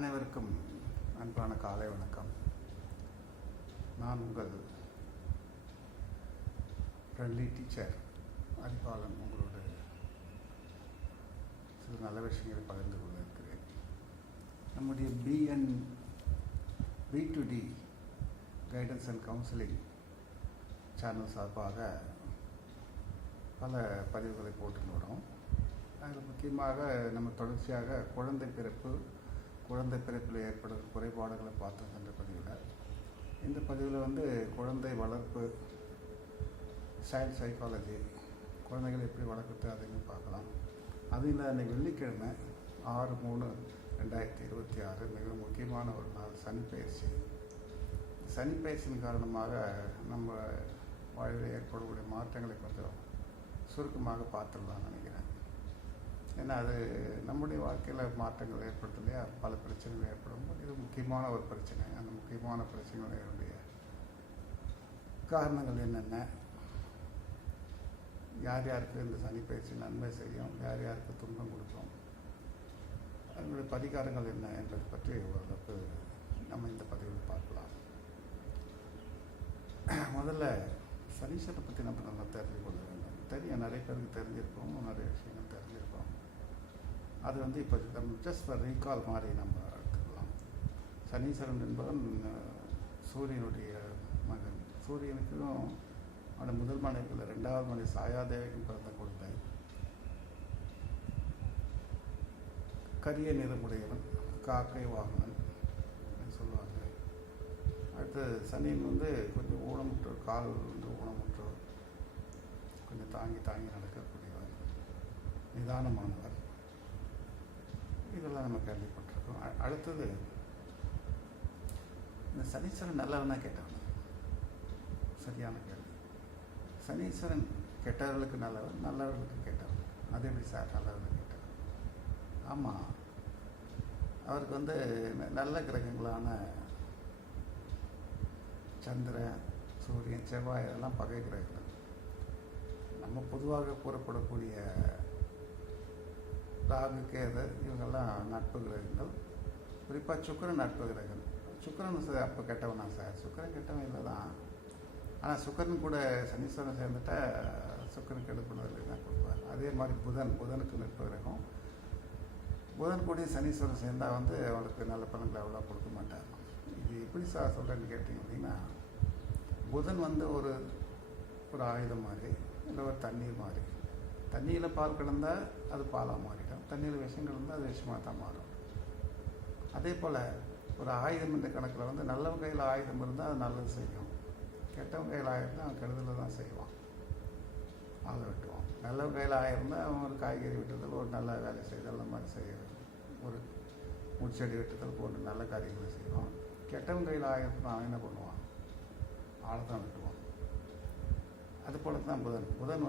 அனைவருக்கும் அன்பான காலை வணக்கம். நான் உங்கள் ஃப்ரெண்ட்லி டீச்சர் அறிவாளன் உங்களோட சில நல்ல விஷயங்களை பகிர்ந்து கொள்ள இருக்கிறேன். நம்முடைய B2D guidance and counselling channel சார்பாக பல பதிவுகளை போட்டு வரோம். அதில் முக்கியமாக நம்ம தொடர்ச்சியாக குழந்தை பிறப்பில் ஏற்படும் குறைபாடுகளை பார்த்தோம் என்ற பதிவில். இந்த பதிவில் குழந்தை வளர்ப்பு, சைல்ட் சைக்காலஜி, குழந்தைகளை எப்படி வளர்க்குறது அதையும் பார்க்கலாம். அதில் அன்றைக்கி வெள்ளிக்கிழமை 6/3/2026 மிக முக்கியமான ஒரு நாள், சனிப்பெயர்ச்சி. சனிப்பெயர்ச்சியின் காரணமாக நம்ம வாழ்வில் ஏற்படக்கூடிய மாற்றங்களை கொஞ்சம் சுருக்கமாக பார்த்துடலாம்னு நினைக்கிறேன். ஏன்னா அது நம்முடைய வாழ்க்கையில் மாற்றங்கள் ஏற்படுத்த இல்லையா, பல பிரச்சனைகள் ஏற்படும். இது முக்கியமான ஒரு பிரச்சனை. அந்த முக்கியமான பிரச்சனைகளுடைய காரணங்கள் என்னென்ன, யார் யாருக்கு இந்த சனிப்பெயர்ச்சி நன்மை செய்யும், யார் யாருக்கு துன்பம் கொடுக்கும், அதனுடைய பரிகாரங்கள் என்ன என்பதை பற்றி ஓரளவுக்கு நம்ம இந்த பதிவில் பார்க்கலாம். முதல்ல சனீஸ்வரனை பற்றி நம்ம நல்லா தெரிஞ்சு கொள்ள வேண்டும். தெரியும், நிறைய பேருக்கு தெரிஞ்சிருப்போம், நிறைய விஷயங்கள் தெரிஞ்சிருப்போம். அது இப்போ நம்ம ஜஸ்ட் ஒரு ரீகால் மாதிரி நம்ம எடுத்துக்கலாம். சனீஸ்வரன் என்பவன் சூரியனுடைய மகன். சூரியனுக்கும் அவனோட முதல் மனைவியில் 2வது மனைவி சாயாதேவிக்கும் பிறந்த குழந்தை. கரிய நிறமுடையவன், காக்கை வாகனன் சொல்லுவாங்க. அடுத்து சனியன் கொஞ்சம் ஊனமுற்று, கால் ஊனமுற்று, கொஞ்சம் தாங்கி நடக்கக்கூடியவர், நிதானமானவர். இதெல்லாம் நம்ம கேள்விப்பட்டிருக்கோம். அடுத்தது, இந்த சனீஸ்வரன் நல்லவனா கெட்டவன்? சரியான கேள்வி. சனீஸ்வரன் கெட்டவர்களுக்கு நல்லவன், நல்லவர்களுக்கு கெட்டவன். அது எப்படி சார் நல்லவர்களுக்கு கெட்டவன்? ஆமாம், அவருக்கு நல்ல கிரகங்களான சந்திரன், சூரியன், செவ்வாய் இதெல்லாம் பகை கிரகங்கள். நம்ம பொதுவாக கூறப்படக்கூடிய ராகு, கேது இவங்கெல்லாம் நட்பு கிரகங்கள். குறிப்பாக சுக்கிரன் நட்பு கிரகம். சுக்கிரன் அப்போ கெட்டவனா சார்? சுக்கிரன் கெட்டவன் இல்லை தான். ஆனால் சுக்கிரன் கூட சனீஸ்வரன் சேர்ந்துட்டால் சுக்கிரன் கெடுப்படுவதில்லை தான் கொடுப்பார். அதே மாதிரி புதனுக்கு நட்பு கிரகம். புதன் கூட சனீஸ்வரன் சேர்ந்தால் அவனுக்கு நல்ல பலன்களை அவ்வளோ கொடுக்க மாட்டார். இது எப்படி சார் சொல்கிறேன்னு கேட்டிங்க அப்படின்னா, புதன் ஒரு ஆயுதம் மாதிரி, இல்லை ஒரு தண்ணீர் மாதிரி. தண்ணியில் பால் கிடந்தால் அது பாலாக மாறிடும், தண்ணியில் விஷம் கிடந்தால் அது விஷமாக தான் மாறும். அதே போல் ஒரு ஆயுதம் என்ற கணக்கில் நல்லவன் கையில் ஆயுதம் இருந்தால் அது நல்லது செய்யும், கெட்டவன் கையில் ஆயுதம் அவன் கெடுதலை தான் செய்வான், ஆளை வெட்டுவான். நல்லவன் கையில் ஆயிருந்தால் அவன் ஒரு காய்கறி வெட்டுதல், ஒரு நல்ல வேலை செய்தல், அந்த மாதிரி செய்கிறது, ஒரு முச்செடி வெட்டுதல் போன்ற நல்ல காரியங்களை செய்வான். கெட்டவன் கையில் ஆயிருந்தால் அவன் என்ன பண்ணுவான்? ஆளை தான் வெட்டுவான். அதுபோல தான் புதன்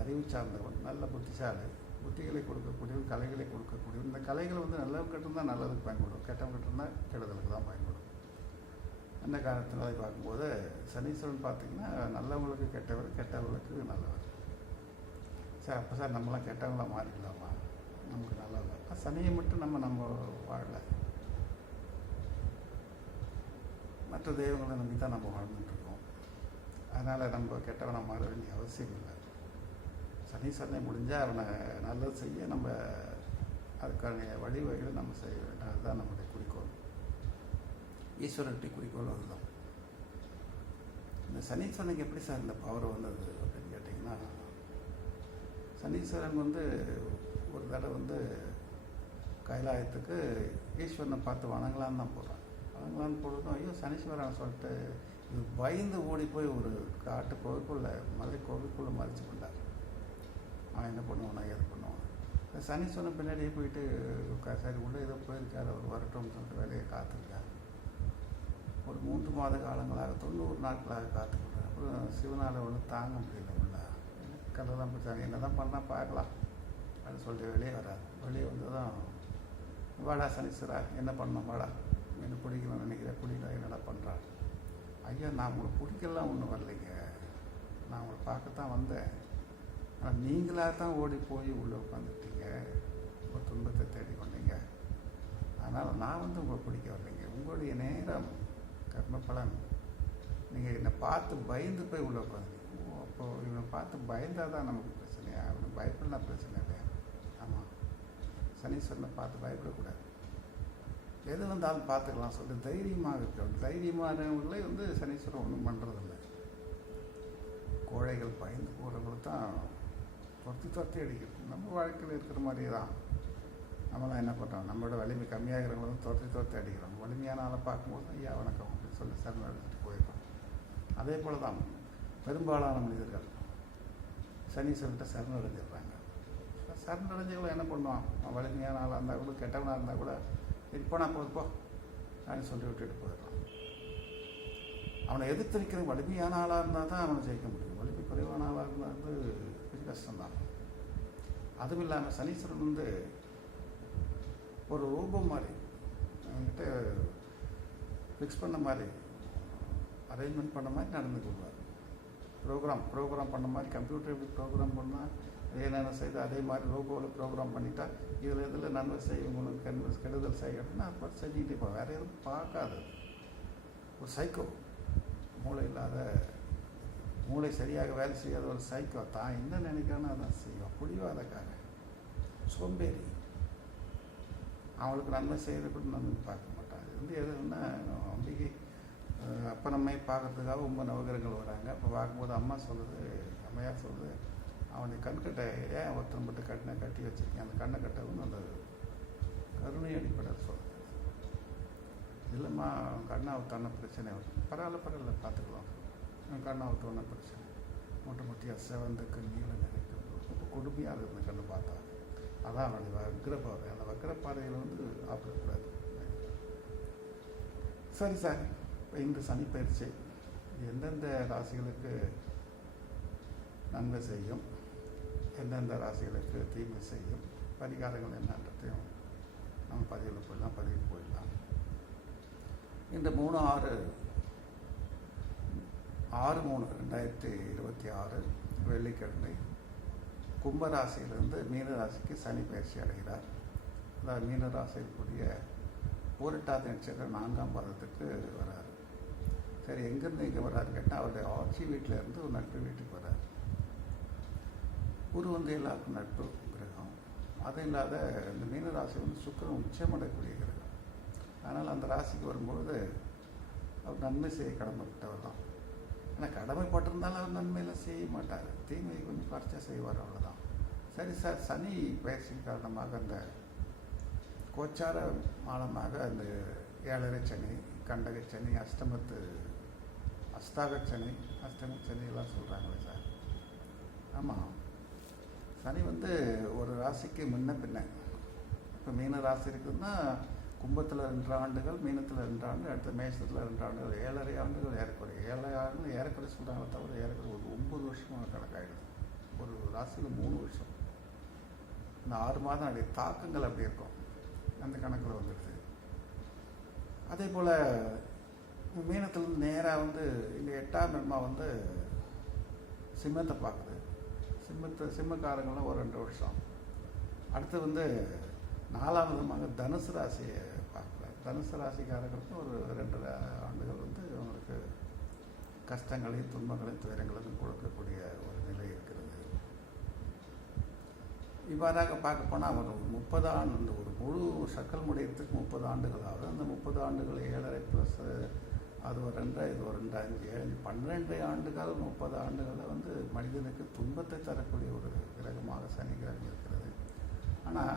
அறிவு சார்ந்தவன், நல்ல புத்திசாலி, புத்திகளை கொடுக்கக்கூடியவன், கலைகளை கொடுக்கக்கூடியவன். இந்த கலைகள் நல்லவன் கட்டிருந்தால் நல்லதுக்கு பயன்படும், கெட்டவன் கட்டிருந்தால் கெடுதலுக்கு தான் பயன்படும். அந்த காரணத்தினால பார்க்கும்போது சனீஸ்வரன் பார்த்திங்கன்னா நல்லவங்களுக்கு கெட்டவர், கெட்டவர்களுக்கு நல்லவர். சார் அப்போ சார் நம்மளாம் கெட்டவங்களாக மாறிக்கலாமா? நமக்கு நல்லவர். சனியை மட்டும் நம்ம வாழலை, மற்ற தெய்வங்களை நம்பி தான் நம்ம வாழ்ந்துட்டுருக்கோம். அதனால் நம்ம கெட்டவனை மாற வேண்டிய அவசியம் இல்லை. சனீஸ்வரனை முடிஞ்சால் அவனை நல்லது செய்ய நம்ம அதுக்கான வழிவகைகளை நம்ம செய்ய வேண்டும். அதுதான் நம்முடைய குறிக்கோள். ஈஸ்வரனுடைய குறிக்கோள் அதுதான். இந்த சனீஸ்வரனுக்கு எப்படி சார் இந்த பவர் வந்தது அப்படின்னு கேட்டிங்கன்னா, சனீஸ்வரன் ஒரு தடவை கைலாயத்துக்கு ஈஸ்வரனை பார்த்து வணங்கலான்னு தான் போகிறான். வணங்கலான்னு போகிறதும் ஐயோ சனீஸ்வரன் சொல்லிட்டு இது பயந்து ஓடி போய் ஒரு காட்டு கோவிலுக்குள்ளே, மலை கோவிலுக்குள்ளே மறைச்சு கொண்டார். அவன் என்ன பண்ணுவானா, ஏது பண்ணுவான். சனீஸ்வரன் பின்னாடியே போயிட்டு சரி உள்ளே ஏதோ போயிருக்காரு, அவர் வரட்டும்னு சொல்லிட்டு வேலையை காத்திருக்காரு. ஒரு 3 மாத காலங்களாக, 90 நாட்களாக காத்துக்கிறார். அப்புறம் சிவனால் தாங்க முடியல, உள்ள கல்லெல்லாம் பிடிச்சாங்க. என்ன தான் பண்ணால் பார்க்கலாம் அப்படின்னு சொல்லிட்டு வெளியே வராது. வெளியே தான் வாடா சனீஸ்வரா, என்ன பண்ணோம், வாடா, என்ன பிடிக்கணும்னு நினைக்கிறேன், பிடிக்கல, என்னடா பண்ணுறான். ஐயா நான் உங்களை பிடிக்கலாம் ஒன்றும் வரலைங்க, நான் உங்களை பார்க்கத்தான் வந்தேன், ஆனால் நீங்களாக தான் ஓடி போய் உள்ளே உட்காந்துட்டீங்க, ஒரு துன்பத்தை தேடி கொண்டீங்க, அதனால் நான் வந்து உங்களை பிடிக்க வரலைங்க. உங்களுடைய நேரம் கர்ம பலன். நீங்கள் என்னை பார்த்து பயந்து போய் உள்ள உட்காந்து, அப்போது இவனை பார்த்து பயந்தால் தான் நமக்கு பிரச்சனையா? அவனை பயப்படனா பிரச்சனை இல்லையா? ஆமாம், சனீஸ்வரனை பார்த்து பயப்படக்கூடாது. எது வந்தாலும் பார்த்துக்கலாம் சொல்லி தைரியமாக இருக்கணும். தைரியமானவங்களே வந்து சனீஸ்வரன் ஒன்றும் பண்ணுறதில்ல. கோழைகள் பயந்து போகிறவங்களுக்கு தான் துரத்தி அடிக்கிறது. நம்ம வாழ்க்கையில் இருக்கிற மாதிரி தான் நம்மளாம் என்ன பண்ணுறோம், நம்மளோட வலிமை கம்மியாகிறவங்களும் துரத்தி அடிக்கிறோம். வலிமையான ஆளை பார்க்கும்போது ஐயா வணக்கம் அப்படின்னு சொல்லி சரணம் எடுத்துகிட்டு போயிடுறோம். அதே போல் தான் பெரும்பாலான மனிதர்கள் சனீஸ்வரன்கிட்ட சரணடைஞ்சிடுறாங்க. சரணடைஞ்சவங்களும் என்ன பண்ணுவான், வலிமையான ஆளாக இருந்தால் கூட கெட்டவனாக இருந்தால் கூட இப்போ நான் போதுப்போ அப்படின்னு சொல்லி விட்டுட்டு போயிடுறான். அவனை எதிர்த்து நிற்கிற வலிமையான ஆளாக இருந்தால் தான் அவனை ஜெயிக்க முடியும். வலிமை குறைவான ஆளாக இருந்தால் வந்து பெரிய கஷ்டம்தான். அதுவும் இல்லாமல் சனீஸ்வரன் வந்து ஒரு ரூபம் மாதிரி அவங்ககிட்ட ஃபிக்ஸ் பண்ண மாதிரி, அரேஞ்ச்மெண்ட் பண்ண மாதிரி நடந்து கொள்வார். ப்ரோக்ராம் பண்ண மாதிரி, கம்ப்யூட்டர் எப்படி ப்ரோக்ராம் பண்ணால் என்னென்ன செய்து அதே மாதிரி ரோபோவில் ப்ரோக்ராம் பண்ணிட்டா இதில் நன்மை செய்யும், உங்களுக்கு கெடுதல் செய்யும் அப்படின்னா அப்போ செஞ்சுக்கிட்டு இப்போ வேறு எதுவும் பார்க்காது. ஒரு சைக்கோ, மூளை சரியாக வேலை செய்யாத ஒரு சைக்கோ தான் என்ன நினைக்கிறானோ அதான் செய்யும். பிடிவாதக்காரன், சோம்பேறி, அவங்களுக்கு நன்மை செய்கிறது கூட நன்மை பார்க்க மாட்டாங்க. இது வந்து எதுன்னா அம்பிகை அப்பனம்மை பார்க்கறதுக்காக ரொம்ப நவகிரகங்கள் வராங்க. அப்போ பார்க்கும்போது அம்மையார் சொல்லுது, அவனுடைய கண்கட்டை ஏன் ஒருத்தன் மட்டும் கட்டி வச்சுருக்கேன், அந்த கண்ணை கட்டை வந்து அந்த கருணை அடிப்படையில் சொல்லுது. இல்லைம்மா கண்ணை அவுத்தான பிரச்சனை வரும். பரவாயில்ல பார்த்துக்கலாம். கண்ணை அவுத்தோன்னா பிரச்சனை, மொட்டையாக செவந்துக்கு நீளம் நிறைக்கும், ரொம்ப கொடுமையாக இருக்குது கண்ணு பார்த்தா. அதான் அவனுடைய வக்ரபாதை. அந்த வக்ரப்பாதையில் வந்து ஆப்பிடக்கூடாது. சரி சார், இப்போ இந்த சனி பயிற்சி எந்தெந்த ராசிகளுக்கு நன்மை செய்யும், எந்தெந்த ராசிகளுக்கு தீமை செய்யும், பரிகாரங்கள் என்னன்றதையும் நம்ம பதிவுக்கு போயிடலாம். இந்த 6/3/2026 வெள்ளிக்கிழமை கும்பராசியிலிருந்து மீனராசிக்கு சனி பயிற்சி அடைகிறார். அதாவது மீனராசிக்குரிய பூரட்டாதி நட்சத்திரம் 4ஆம் பாதத்துக்கு வராரு. சரி, எங்கேருந்து இங்கே வர்றாரு கேட்டால் அவருடைய ஆட்சி வீட்டில் இருந்து ஒரு நட்பு வீட்டுக்கு வர்றார். குரு வந்து எல்லாருக்கும் நட்பு கிரகம். அது இல்லாத இந்த மீனராசி வந்து சுக்கிரன் உச்சமடையக்கூடிய கிரகம். அதனால் அந்த ராசிக்கு வரும்பொழுது அவர் நன்மை செய்ய கடமைப்பட்டவர் தான். ஆனால் கடமைப்பட்டிருந்தாலும் அவர் நன்மையெல்லாம் செய்ய மாட்டார், தீமையை கொஞ்சம் பரிச்சை செய்வார், அவ்வளோதான். சரி சார், சனி பயிற்சி காரணமாக அந்த கோச்சார மாலமாக அந்த 7.5 சனி, கண்டக சனி, அஷ்டமச்சனி எல்லாம் சொல்கிறாங்களே சார். ஆமாம், சனி வந்து ஒரு ராசிக்கு முன்ன பின்ன. இப்போ மீன ராசி இருக்குதுன்னா கும்பத்தில் 2 ஆண்டுகள், மீனத்தில் 2 ஆண்டு, அடுத்த மேஷத்தில் 2 ஆண்டுகள், 7.5 ஆண்டுகள் ஏறக்குறைய. 7 ஆண்டுகள் ஏறக்குறைய சொல்கிறாங்க தவிர ஏறக்குறைய ஒரு 9 வருஷமாக கணக்காகிடுது. ஒரு ராசியில் 3 வருஷம். இந்த 6 மாதம் அப்படி தாக்கங்கள் அப்படி இருக்கும், அந்த கணக்கில் வந்துடுது. அதே போல் மீனத்துலேருந்து நேராக வந்து இங்கே 8ஆம் இடமா வந்து சிம்மத்தை பார்க்குது. சிம்மக்காரங்களாம் ஒரு 2 வருஷம். அடுத்து வந்து 4ஆம் விதமாக தனுசு ராசியை பார்க்குறாரு. தனுசு ராசிக்காரர்களுக்கு ஒரு 2 ஆண்டுகள் வந்து அவங்களுக்கு கஷ்டங்களையும் துன்பங்களையும் துயரங்களையும் கொடுக்கக்கூடிய ஒரு நிலை இருக்கிறது. இவ்வாறாக பார்க்க போனால் அவர் 30 ஆண்டு, ஒரு முழு சக்கல் முடியறதுக்கு 30 ஆண்டுகள் ஆகுது. அந்த 30 ஆண்டுகள் 7.5 ப்ளஸ் அது ஒரு 2, இது ஒரு 2, 5, 7, 12 ஆண்டுகள், 30 ஆண்டுகளில் வந்து மனிதனுக்கு துன்பத்தை தரக்கூடிய ஒரு கிரகமாக சனி கிரகம் இருக்கிறது. ஆனால்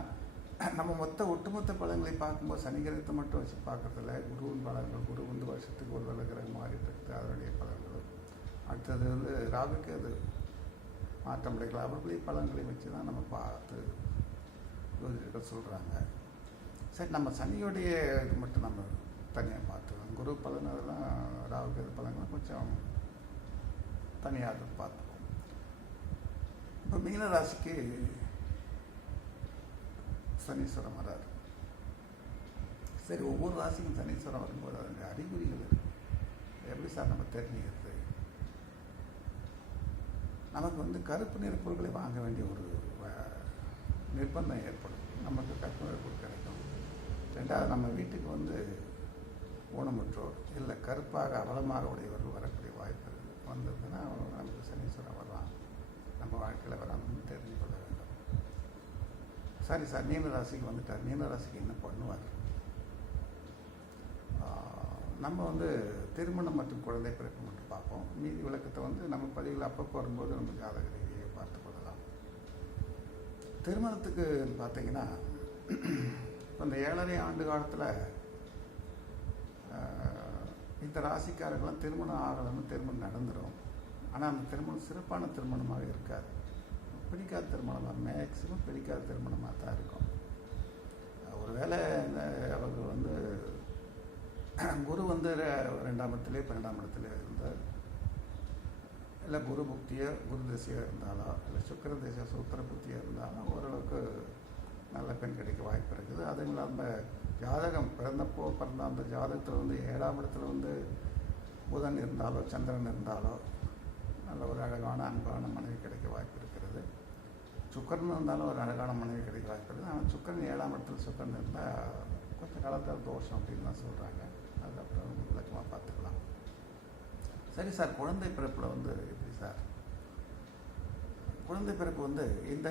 நம்ம ஒட்டுமொத்த பலன்களை பார்க்கும்போது சனி கிரகத்தை மட்டும் வச்சு பார்க்குறதில்ல. குருவின் பலன்கள், குரு வந்து வருஷத்துக்கு ஒரு வேலை கிரகம் மாறிட்டு இருக்குது, அதனுடைய பலன்கள். அடுத்தது வந்து ராகுக்கு அது மாற்றம் அடைக்கலாம். அவர்களையும் பலன்களையும் வச்சு தான் நம்ம பார்த்து ஜோதிடர்கள் சொல்கிறாங்க. சரி, நம்ம சனியோடைய இது மட்டும் நம்ம தனியாக பார்த்துக்கோம். குரு பலன் அதெல்லாம் ராகுக்கு இது பலன்கள்லாம் கொஞ்சம் தனியாக பார்த்துப்போம். இப்போ மீன ராசிக்கு சனீஸ்வரம் வராது. சரி, ஒவ்வொரு ராசிக்கும் சனீஸ்வரம் வரும்போது அதனுடைய அறிகுறிகள் இருக்குது. எப்படி சார் நம்ம தெரிஞ்சுக்கிறது? நமக்கு வந்து கருப்பு நிற பொருட்களை வாங்க வேண்டிய ஒரு நிர்பந்தம் ஏற்படும். நமக்கு கருப்பு நிற பொருள் கிடைக்கும். ரெண்டாவது நம்ம வீட்டுக்கு வந்து ஊனமுற்றோர் இல்லை கருப்பாக அவலமாக உடையவர்கள் வரக்கூடிய வாய்ப்பு இருக்குது. வந்திருக்குன்னா நமக்கு சனீஸ்வரன் வரலாம், நம்ம வாழ்க்கையில் வரான்னு தெரிஞ்சு கொள்ள வேண்டும். சரி சார், மீன ராசிக்கு வந்துட்டார். மீன ராசிக்கு என்ன பண்ணுவார்? நம்ம வந்து திருமணம் மற்றும் குழந்தை பிறப்பு மட்டும் பார்ப்போம். மீதி விளக்கத்தை வந்து நம்ம பதிவில் அப்பப்போ வரும்போது நம்ம ஜாதக ரீதியை பார்த்து கொள்ளலாம். திருமணத்துக்கு பார்த்தீங்கன்னா இந்த 7.5 ஆண்டு காலத்தில் இந்த ராசிக்காரர்கள்லாம் திருமணம் ஆகலைன்னு திருமணம் நடந்துடும். ஆனால் அந்த திருமணம் சிறப்பான திருமணமாக இருக்காது. பிடிக்காத திருமணமாக, மேக்சிமம் பிடிக்காத திருமணமாக தான் இருக்கும். ஒருவேளை அவர்கள் வந்து குரு வந்து 2ஆம் இடத்துலேயே 12ஆம் இடத்துல இருந்தால், இல்லை குரு புக்தியோ குரு திசையோ இருந்தாலோ, இல்லை சுக்கிர திசை சுக்கிர புத்தியோ இருந்தாலும் ஓரளவுக்கு நல்ல பெண் கிடைக்க வாய்ப்பு இருக்குது. அதுவும் இல்லாமல் ஜாதகம் பிறந்த அந்த ஜாதகத்தில் வந்து 7ஆம் இடத்துல வந்து புதன் இருந்தாலோ சந்திரன் இருந்தாலோ நல்ல ஒரு அழகான அன்பான மனைவி கிடைக்க வாய்ப்பு இருக்கிறது. சுக்கரன் இருந்தாலும் ஒரு அழகான மனைவி கிடைக்க வாய்ப்பு இருக்குது. ஆனால் சுக்கரன் 7ஆம் இடத்துல சுக்கரன் இருந்தால் கொஞ்சம் காலத்தில் தோஷம் அப்படின்னு தான் சொல்கிறாங்க. அது அப்புறம் விளக்கமாக பார்த்துக்கலாம். சரி சார், குழந்தை பிறப்பில் வந்து எப்படி சார்? குழந்தை பிறப்பு வந்து இந்த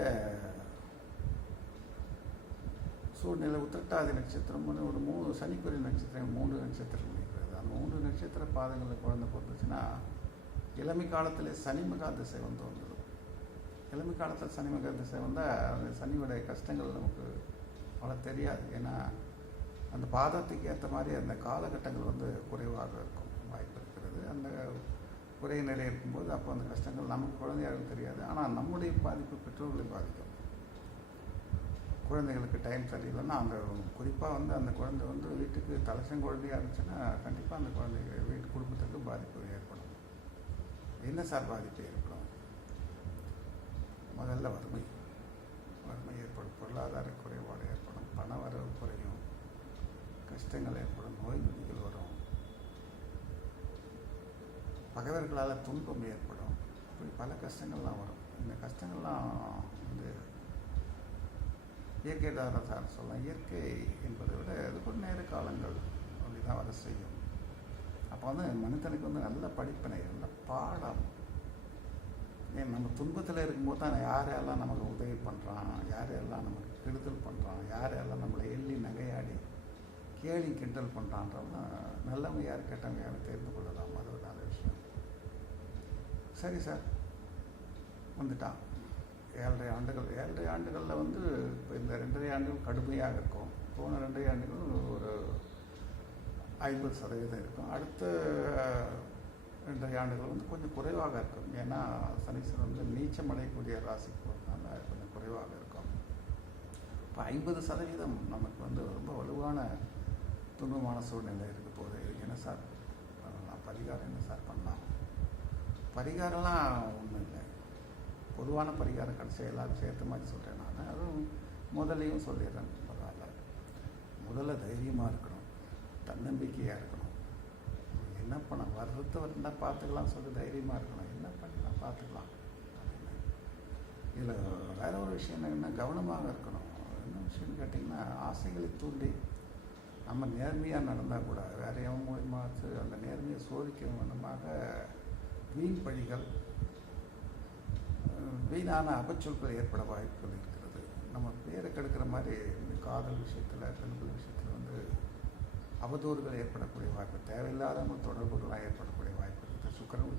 சூழ்நிலை உத்திரட்டாதி நட்சத்திரம் ஒரு 3 சனிக்குரிய நட்சத்திரம் 3 நட்சத்திரம் இருக்கிறது. அந்த 3 நட்சத்திர பாதங்களில் குழந்தை பிறந்துச்சுன்னா இளமை காலத்தில் சனி மகா திசை வந்து வந்துடும். இளமை காலத்தில் சனி மகா திசை வந்தால் அந்த சனியோடைய கஷ்டங்கள் நமக்கு அவ்வளோ தெரியாது. ஏன்னா அந்த பாதத்துக்கு ஏற்ற மாதிரி அந்த காலகட்டங்கள் வந்து குறைவாக இருக்கும் வாய்ப்பு இருக்கிறது. அந்த குறை நிலை இருக்கும்போது அப்போ அந்த கஷ்டங்கள் நமக்கு குழந்தையாக தெரியாது. ஆனால் நம்முடைய பாதிப்பு பெற்றோர்களை பாதிக்கும். குழந்தைகளுக்கு டைம் சரியில்லைன்னா அந்த குறிப்பாக வந்து அந்த குழந்தை வந்து வீட்டுக்கு தலைச்சங்குழந்தையாக இருந்துச்சுன்னா கண்டிப்பாக அந்த குழந்தைங்க வீட்டு குடும்பத்துக்கு பாதிப்பு ஏற்படும். என்ன சார் பாதிப்பு ஏற்படும்? முதல்ல வறுமை ஏற்படும், பொருளாதார குறைபாடு ஏற்படும், பண வரவு குறையும், கஷ்டங்கள் ஏற்படும், நோய் நொடிகள் வரும், பகைவர்களால் துன்பம் ஏற்படும். இப்படி பல கஷ்டங்கள்லாம் வரும். இந்த கஷ்டங்கள்லாம் வந்து இயற்கை தான் சார் சொல்லலாம். இயற்கை என்பதை விட அதுக்கு ஒரு நேர காலங்கள் அப்படி தான் வர செய்யும். அப்போ வந்து மனிதனுக்கு வந்து நல்ல படிப்பினை, நல்ல பாடம். ஏன் நம்ம துன்பத்தில் இருக்கும்போது தான் யாரெல்லாம் நமக்கு உதவி பண்ணுறான், யாரெல்லாம் நமக்கு கெடுதல் பண்ணுறான், யாரெல்லாம் நம்மளை எள்ளி நகையாடி கேலி கிண்டல் பண்ணுறான்றவங்க நல்லவங்க யார் கெட்டவங்க யாரும் தெரிந்து கொள்ளலாம். அது ஒரு நல்ல விஷயம். சரி சார், வந்துட்டான் 7.5 ஆண்டுகள். 7.5 ஆண்டுகளில் வந்து இப்போ இந்த 2.5 ஆண்டுகள் கடுமையாக இருக்கும். போன 2.5 ஆண்டுகள் ஒரு 50% இருக்கும். அடுத்த 2.5 ஆண்டுகள் வந்து கொஞ்சம் குறைவாக இருக்கும். ஏன்னா சனீஸ்வரன் வந்து நீச்சம் அடையக்கூடிய ராசிக்கு போகிறதுனால கொஞ்சம் குறைவாக இருக்கும். இப்போ 50% நமக்கு வந்து ரொம்ப வலுவான துன்பமான சூழ்நிலை இருக்க போகுது. என்ன சார் பண்ணலாம்? பரிகாரம் என்ன சார் பண்ணலாம்? பரிகாரம்லாம் ஒன்றும் இல்லை. பொதுவான பரிகாரம் கடைசியாக எல்லாரும் சேர்த்து மாதிரி சொல்கிறேன் நான். அதுவும் முதலையும் சொல்லிடுறேன். பரவாயில்ல, முதல்ல தைரியமாக இருக்கணும், தன்னம்பிக்கையாக இருக்கணும். என்ன பண்ண வர்றது இருந்தால் பார்த்துக்கலாம் சொல்லி தைரியமாக இருக்கணும். என்ன பண்ணலாம் பார்த்துக்கலாம் அப்படின்னு. இதில் வேற ஒரு விஷயம் என்ன, கவனமாக இருக்கணும். என்ன விஷயம்னு கேட்டிங்கன்னா, ஆசைகளை தூண்டி நம்ம நேர்மையாக நடந்தால் கூட வேறு எவன் மூலியமாச்சு அந்த நேர்மையை சோதிக்க மூலமாக வீண் பழிகள், வீணான அபச்சொற்கள் ஏற்பட வாய்ப்புகள் இருக்கிறது. நம்ம பேரை கெடுக்கிற மாதிரி இந்த காதல் விஷயத்தில், பெண்கள் விஷயத்தில் வந்து அவதூறுகள் ஏற்படக்கூடிய வாய்ப்பு, தேவையில்லாத தொடர்புகள்லாம் ஏற்படக்கூடிய வாய்ப்பு இருக்குது. சுக்கிரன்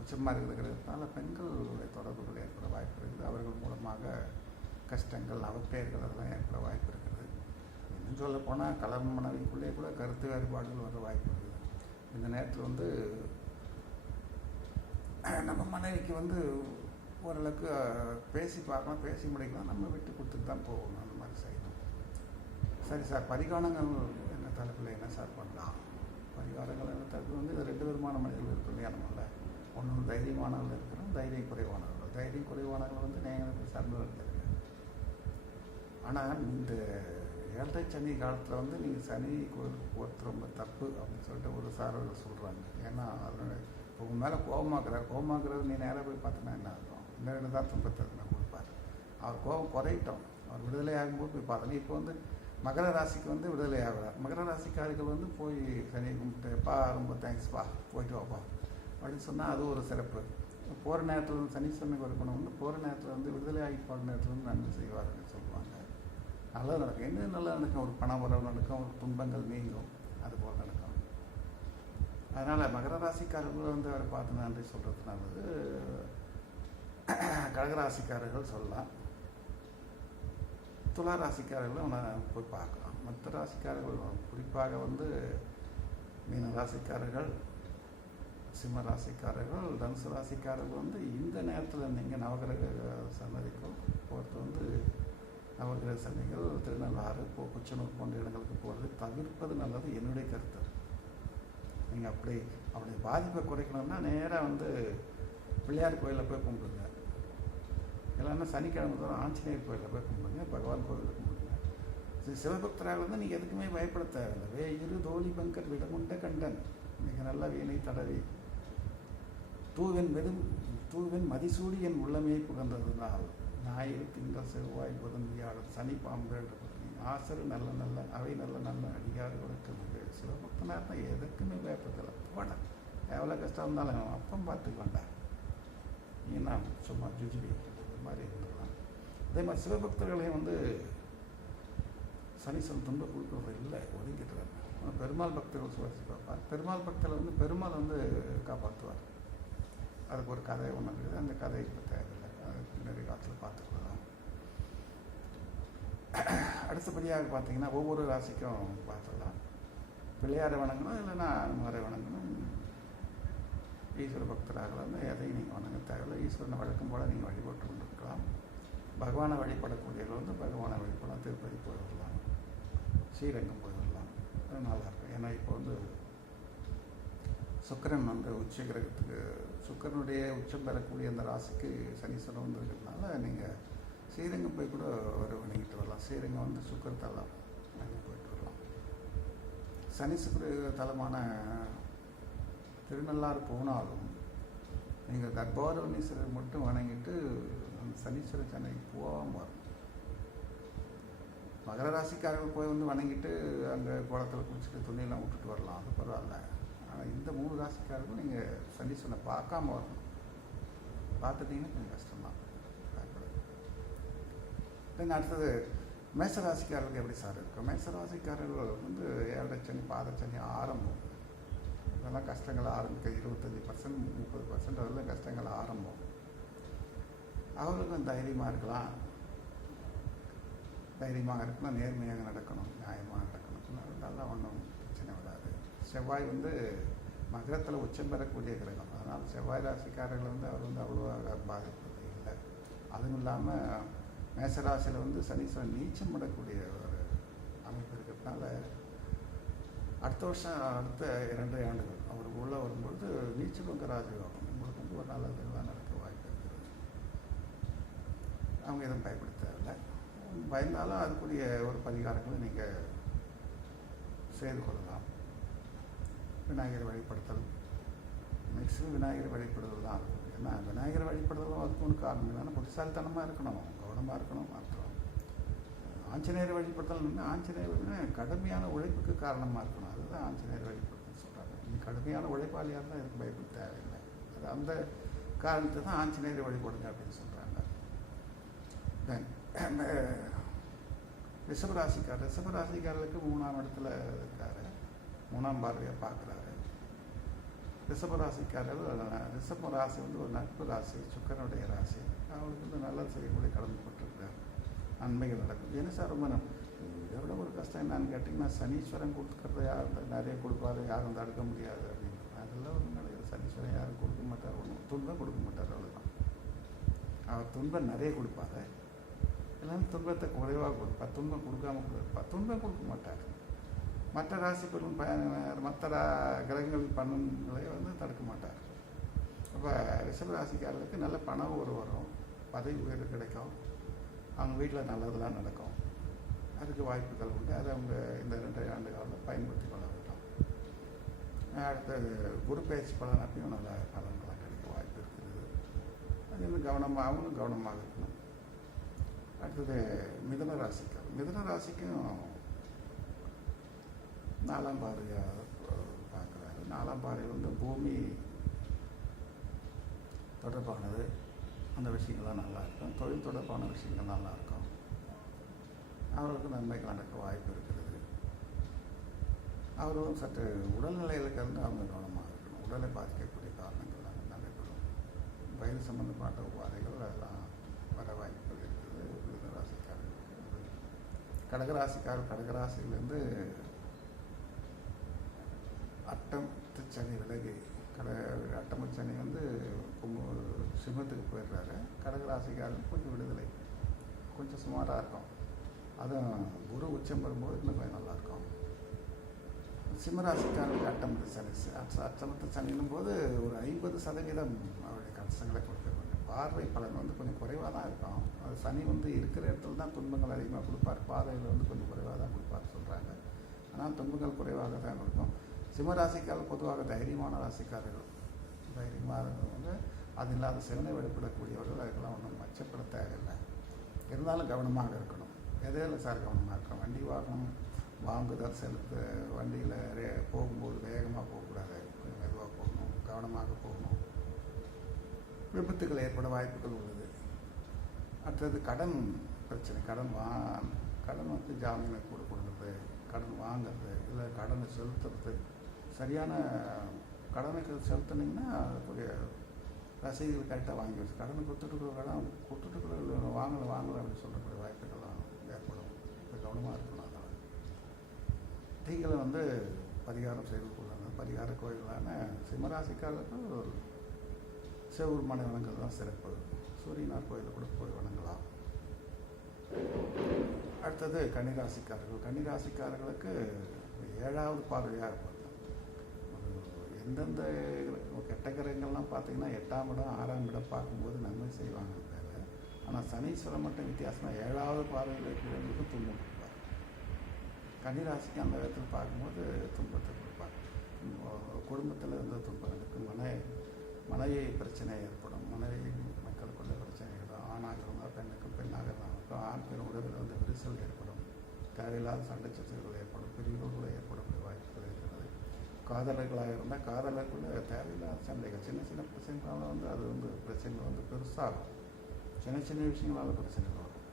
உச்சமாக இருக்கிறதுனால பெண்களுடைய தொடர்புகள் ஏற்பட வாய்ப்பு இருக்குது. அவர்கள் மூலமாக கஷ்டங்கள், அவப்பெயர்கள் அதெல்லாம் ஏற்பட வாய்ப்பு இருக்கிறது. இன்னும் சொல்ல போனால் கலர் மனைவிக்குள்ளே கூட கருத்து வேறுபாடுகள் வர வாய்ப்பு இருக்குது. இந்த நேரத்தில் வந்து நம்ம மனைவிக்கு வந்து ஓரளவுக்கு பேசி பார்க்கலாம், பேசி முடிக்கலாம், நம்ம விட்டு கொடுத்துட்டு தான் போகணும். அந்த மாதிரி செய்யணும். சரி சார், பரிகாரங்கள் என்ன தலைப்பில் என்ன சார் பண்ணலாம்? பரிகாரங்கள் என்ன தலைப்பில் வந்து இது 2 விதமான மனிதர்கள் இருக்கு இல்லையா? நம்மள ஒன்று தைரியமானவர்கள் இருக்கிறோம், தைரியம் குறைவானவர்கள். தைரியம் குறைவானவர்கள் வந்து நீங்கள் சார்ந்து இருக்கிறீங்க. ஆனால் இந்த 7.5 சனி காலத்தில் வந்து நீங்கள் சனி ஒருத்தர் ரொம்ப தப்பு அப்படின்னு சொல்லிட்டு ஒரு சாரர்கள் சொல்கிறாங்க. ஏன்னா அதனுடைய இப்போ உன் மேலே கோபமாக்குறது நீ நேராக போய் பார்த்தோன்னா என்ன இருக்கும்? இன்னும் தான் துன்பத்தை நான் கொடுப்பார். அவர் கோபம் குறையிட்டோம், அவர் விடுதலை ஆகும்போது போய் பார்த்தோம். இப்போ வந்து மகர ராசிக்கு வந்து விடுதலை ஆகிறார். மகர ராசிக்காரர்கள் வந்து போய் சனியை கும்பிட்டுப்பா ரொம்ப தேங்க்ஸ்ப்பா போயிட்டு வாப்பா அப்படின்னு சொன்னால் அது ஒரு சிறப்பு. போகிற நேரத்தில் வந்து சனீஸ்வரனுக்கு ஒரு குணம் வந்து போகிற நேரத்தில் வந்து விடுதலை ஆகி போகிற நேரத்தில் வந்து நன்மை செய்வார்னு சொல்லுவாங்க. நல்லது நடக்கும். என்ன நல்லா நடக்கும், ஒரு பண வரவு நடக்கும், ஒரு துன்பங்கள் நீங்கும், அதுபோல் நடக்கும். அதனால் மகர ராசிக்காரர்கள் வந்து அவரை பார்த்து நன்றி சொல்கிறது நல்லது. கடகராசிக்காரர்கள் சொல்லலாம். துலா ராசிக்காரர்களும் நான் போய் பார்க்கலாம். மற்ற ராசிக்காரர்கள் குறிப்பாக வந்து மீன ராசிக்காரர்கள், சிம்ம ராசிக்காரர்கள், தனுசு ராசிக்காரர்கள் வந்து இந்த நேரத்தில் நீங்கள் நவகிரக சன்னதிக்கும் போகிறது வந்து நவகிரக சன்னதிகள் திருநள்ளாறு குச்சனூர் போன்ற இடங்களுக்கு போகிறது தவிர்ப்பது நல்லது என்னுடைய கருத்து. நீங்கள் அப்படி பாதிப்பை குறைக்கணும்னா நேராக வந்து பிள்ளையார் கோயிலில் போய் கும்பிடுங்க. இல்லைன்னா சனிக்கிழமை தோறும் ஆஞ்சநேயர் கோயிலில் போய் கும்பிடுங்க, பகவான் கோயிலில் கும்பிடுங்க. சிவபக்தராக வந்து நீங்கள் எதுக்குமே பயப்பட தேவையில்லை. வேயிரு தோழி பங்கர் விடமுண்ட கண்டன் நீங்கள் நல்லா வீணை தடவி தூவென் மதிசூடி என் உள்ளமே புகழ்ந்ததுனால் ஞாயிறு திங்கள் செவ்வாய் புதன் வியாழன் சனி பாம்பு ஆசரு நல்ல நல்ல அவை நல்ல நல்ல அடியார்களுக்கு சிவபக்தனாக இருந்தால் எதுக்குமே பயப்படலை. போட எவ்வளோ கஷ்டம் இருந்தாலும் அப்பம் பார்த்துக்க வேண்டாம், ஏன்னா சும்மா ஜுஜிபி மாதிரி இருந்துடலாம். அதே மாதிரி சிவபக்தர்களையும் வந்து சனீஸ்வரன் துன்பம் கொடுக்குறது இல்லை, ஒதுங்கிட்டுறாங்க. பெருமாள் பக்தர்கள் சுவாசி பார்ப்பார். பெருமாள் பக்தர்கள் வந்து பெருமாள் வந்து காப்பாற்றுவார். அதுக்கு ஒரு கதை ஒன்று இருக்குது, அந்த கதை இப்போ தேவையில்லை, அது பின்னாடி காலத்தில் பார்த்துக்கலாம். அடுத்தபடியாக பார்த்தீங்கன்னா ஒவ்வொரு ராசிக்கும் பார்த்துக்கலாம். பிள்ளையாரை வணங்கணும், இல்லைன்னா அனுமாரை வணங்கணும். ஈஸ்வர பக்தராக வந்து எதையும் நீங்கள் வணங்க தேவையில்லை. ஈஸ்வரனை வழக்கம் போல் நீங்கள் வழிபட்டு கொண்டிருக்கலாம். பகவானை வழிபடக்கூடியவர்கள் வந்து பகவானை வழிபடலாம். திருப்பதி போய் வரலாம், ஸ்ரீரங்கம் போய் வரலாம், அது நல்லாயிருக்கும். ஏன்னா இப்போ வந்து சுக்கிரன் வந்து உச்ச கிரகத்துக்கு சுக்கிரனுடைய உச்சம் பெறக்கூடிய அந்த ராசிக்கு சனீஸ்வரன் வந்துருக்கிறதுனால நீங்கள் ஸ்ரீரங்கம் போய் கூட வணங்கிட்டு வரலாம். ஸ்ரீரங்கம் வந்து சுக்கரத்தலம், அங்கே போயிட்டு வரலாம். சனீஸ்வர தலமான திருநள்ளாறு போனாலும் நீங்கள் கர்ப்பவரவனீஸ்வரர் மட்டும் வணங்கிட்டு அந்த சனீஸ்வர சென்னைக்கு போகாமல் வரணும். மகர ராசிக்காரர்கள் போய் வந்து வணங்கிட்டு அங்கே குளத்தில் குளிச்சுட்டு துணியெல்லாம் விட்டுட்டு வரலாம், அது பரவாயில்ல. ஆனால் இந்த 3 ராசிக்காரர்களும் நீங்கள் சனீஸ்வரனை பார்க்காம வரணும். பார்த்துட்டிங்கன்னா கொஞ்சம் கஷ்டம்தான். தென் அடுத்தது மேசராசிக்காரர்களுக்கு எப்படி சார் இருக்கும்? மேசராசிக்காரர்கள் வந்து 7 சனி பாதச்சனி ஆரம்பம், இதெல்லாம் கஷ்டங்கள் ஆரம்பிக்க 25% 30% வரலாம் கஷ்டங்கள் ஆரம்பம். அவர்களுக்கும் தைரியமாக இருக்கலாம், தைரியமாக இருக்கணும், நேர்மையாக நடக்கணும், நியாயமாக நடக்கணும், அதெல்லாம் ஒன்றும் பிரச்சனை வராது. செவ்வாய் வந்து மகரத்தில் உச்சம் பெறக்கூடிய கிரகம், அதனால் செவ்வாய் ராசிக்காரர்கள் வந்து அவர் வந்து அவ்வளோவா பாதிப்பது இல்லை. அதுவும் இல்லாமல் மேசராசியில் வந்து சனீஸ்வரன் நீச்சம் விடக்கூடிய ஒரு அமைப்பு இருக்கிறதுனால அடுத்த வருஷம் அடுத்த 2 ஆண்டுகள் அவர் உள்ளே வரும்பொழுது நீச்சபங்க ராஜயோகம் உங்களுக்கு வந்து ஒரு நல்ல தெளிவாக நடக்க வாய்ப்பு இருக்குது. அவங்க எதுவும் பயப்பட தேவையில்லை. பயந்தாலும் அதுக்குரிய ஒரு பரிகாரங்களை நீங்கள் செய்து கொள்ளலாம். விநாயகர் வழிபடுத்தல், மேக்ஸிமம் விநாயகர் வழிபடுதல் தான் இருக்கும். ஏன்னா விநாயகர் வழிபடுதலும் அதுக்கு ஒன்று காரணம் இல்லைன்னா புத்திசாலித்தனமாக இருக்கணும், கவனமாக இருக்கணும். மாற்றம் ஆஞ்சநேயர் வழிபடுத்தல் ஆஞ்சநேயர் கடுமையான உழைப்புக்கு காரணமாக இருக்கணும், அதுதான் ஆஞ்சநேயர் வழிபடுத்தல் சொல்கிறாங்க. நீங்கள் கடுமையான உழைப்பாளியாக இருந்தால் இதுக்கு பயப்பட தேவையில்லை. அது அந்த காரணத்தை தான் ஆஞ்சநேயர் வழிபடுங்க அப்படின்னு சொல்கிறாங்க. ரிஷபராசிக்காரர்களுக்கு 3ஆம் இடத்துல இருக்காரு, 3ஆம் பார்வையாக பார்க்குறாரு. ரிஷபராசிக்காரர்கள் ரிஷப ராசி வந்து ஒரு நட்பு ராசி, சுக்கரனுடைய ராசி. அவங்களுக்கு வந்து நல்லது செய்யக்கூடிய கடமைப்பட்டிருக்கிறார், நன்மைகள் நடக்கும். என்ன சார் ரொம்ப இதை விட ஒரு கஷ்டம் என்னன்னு கேட்டிங்கன்னா சனீஸ்வரன் கொடுக்குறத யாரும் நிறைய கொடுப்பாரு, யாரும் தடுக்க முடியாது அப்படின்னு. அதெல்லாம் ஒன்றும் கிடையாது. சனீஸ்வரன் யாரும் கொடுக்க மாட்டார், ஒன்றும் துன்பம் கொடுக்க மாட்டார், அவ்வளோதான். அவர் துன்பம் நிறைய கொடுப்பாரு, எல்லாமே துன்பத்தை குறைவாக கொடுப்பார். துன்பம் கொடுக்காம கொடுப்பார், துன்பம் கொடுக்க மாட்டார். மற்ற ராசி பெரும் மற்ற கிரகங்கள் பண்ணுங்களை வந்து தடுக்க மாட்டார். அப்போ ரிஷபராசிக்காரர்களுக்கு நல்ல பணம் வரும், பதவி உயர்வு கிடைக்கும், அவங்க வீட்டில் நல்லதெல்லாம் நடக்கும். அதுக்கு வாய்ப்புகள் உண்டு. அதை அவங்க இந்த 2 ஆண்டு காலம் பயன்படுத்தி கொள்ள வேண்டும். அடுத்தது குரு பயிற்சி பலன் அப்பயும் நல்ல பலன்களாக கிடைக்க வாய்ப்பு இருக்குது. அது வந்து அவங்களும் கவனமாக இருக்கணும். அடுத்தது மிதுன ராசிக்கும் 4ஆம் பார்வையாக பார்க்குறாரு. 4ஆம் பார்வை வந்து பூமி தொடர்பானது, அந்த விஷயங்கள்லாம் நல்லாயிருக்கும். தொழில் தொடர்பான விஷயங்கள் நல்லாயிருக்கும். அவருக்கு நன்மைகள் நடக்க வாய்ப்பு இருக்கிறது. அவரும் சற்று உடல்நிலையில் இருந்து அவங்க கவனமாக இருக்கணும். உடலை பாதிக்கக்கூடிய காரணங்கள் நடைபெறும். வயது சம்பந்தப்பட்ட உபாதைகள் அதெல்லாம் வர வாய்ப்புகள் இருக்குது. மிதுனராசிக்காரர்கள், கடகராசியிலேருந்து அட்டமத்து சனி விலகி அட்டமத்து சனி வந்து சிம்மத்துக்கு போயிடுறாரு. கடகராசிக்காரர்கள் கொஞ்சம் விடுதலை, கொஞ்சம் சுமாராக இருக்கும். அதுவும் குரு உச்சம் வரும்போது இன்னும் கொஞ்சம் நல்லாயிருக்கும். சிம்மராசிக்காரர்களுக்கு அட்டமத்து சனின்னும் போது ஒரு 50% அவருடைய கஷ்டங்களை கொடுக்க வேண்டும். பார்வை பலன் வந்து கொஞ்சம் குறைவாக தான் இருக்கும். அது சனி வந்து இருக்கிற இடத்துல தான் துன்பங்கள் அதிகமாக கொடுப்பார். பார்வையில் வந்து கொஞ்சம் குறைவாக தான் கொடுப்பார் சொல்கிறாங்க. ஆனால் துன்பங்கள் குறைவாக தான் இருக்கும். சிம்மராசிக்காரர்கள் பொதுவாக தைரியமான ராசிக்காரர்கள். தைரியமாக வந்து அது இல்லாத செவனை வெளிப்படக்கூடியவர்கள். அதுக்கெல்லாம் ஒன்றும் அச்சப்பட தேவையில்லை. இருந்தாலும் கவனமாக இருக்கணும். எதில் சார் கவனமாக இருக்கணும்? வண்டி வாகனம் வாங்குதல், வண்டியில் போகும்போது வேகமாக போகக்கூடாது. கொஞ்சம் மெதுவாக போகணும், கவனமாக போகணும். விபத்துகள் ஏற்பட வாய்ப்புகள் உள்ளது. அடுத்தது கடன் பிரச்சனை. கடன் வந்து ஜாமீனை கொடுக்குறது, கடன் வாங்கிறது, இல்லை கடனை செலுத்துறது. சரியான கடனுக்கு செலுத்தினீங்கன்னா அதுக்குரிய ரசீதுகள் கரெக்டாக வாங்கி வச்சு, கடனை கொடுத்துட்டு வாங்கலை அப்படின்னு சொல்லக்கூடிய வாய்ப்புகள்லாம் ஏற்படும். இப்போ கவனமாக இருக்கணும். அதனால் தீகளை வந்து பரிகாரம் செய்து கொள்ளாங்க. பரிகார கோயிலான சிம்மராசிக்காரர்கள் சிவபெருமானை மனை வணங்குறது தான் சிறப்பு. சூரியனார் கோயிலில் கூட போய் வணங்கலாம். அடுத்தது கன்னிராசிக்காரர்களுக்கு 7வது பார்வையாக இருப்பாங்க. எந்தெந்த கெட்ட கிரகங்கள்லாம் பார்த்தீங்கன்னா 8ஆம் இடம் 6ஆம் இடம் பார்க்கும்போது நன்மை செய்வாங்க. ஆனால் சனீஸ்வரன் மட்டும் வித்தியாசமாக 7வது பார்வையில் இருக்கிறவங்களுக்கு துன்பம் கொடுப்பார். கன்னிராசிக்கு அந்த விதத்தில் பார்க்கும்போது துன்பத்தை கொடுப்பார். குடும்பத்தில் இருந்த துன்பங்களுக்கு மனைவி பிரச்சனை ஏற்படும். மனைவி மக்களுக்குள்ள பிரச்சனை ஏற்படும். ஆணாக இருந்தால் பெண்ணுக்கும், பெண்ணாக இருந்தாலும் ஆண் பெண் உறவில் வந்து விரிசல் ஏற்படும். தேவையில்லாத சண்டை சச்சரவுகள் ஏற்படும். பிரிவுகள் ஏற்படக்கூடிய வாய்ப்புகள் இருக்கிறது. காதலர்களாக இருந்தால் காதலருக்குள்ள தேவையில்லாத சண்டைகள், சின்ன சின்ன பிரச்சனைகளால் வந்து அது வந்து பிரச்சனைகள் வந்து பெருசாகும். சின்ன விஷயங்களால் பிரச்சனைகள் வரும்.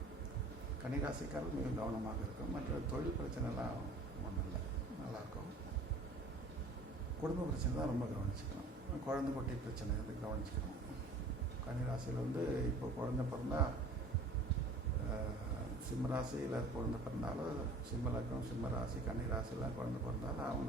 கன்னிராசிக்காரர்கள் மிக கவனமாக இருக்கும். மற்ற தொழில் பிரச்சனைலாம் ஒன்றும் இல்லை, நல்லாயிருக்கும். குடும்ப பிரச்சனை தான் ரொம்ப கவனிச்சுக்கணும். குழந்தை குட்டி பிரச்சனை வந்து கவனிச்சுக்கணும். கன்னிராசியில் வந்து இப்போ குழந்தை பிறந்தால், சிம்மராசியில் குழந்தை பிறந்தாலும், சிம்ம லக்னம், சிம்ம ராசி, கன்னிராசியில் குழந்தை பிறந்தாலும் அவங்க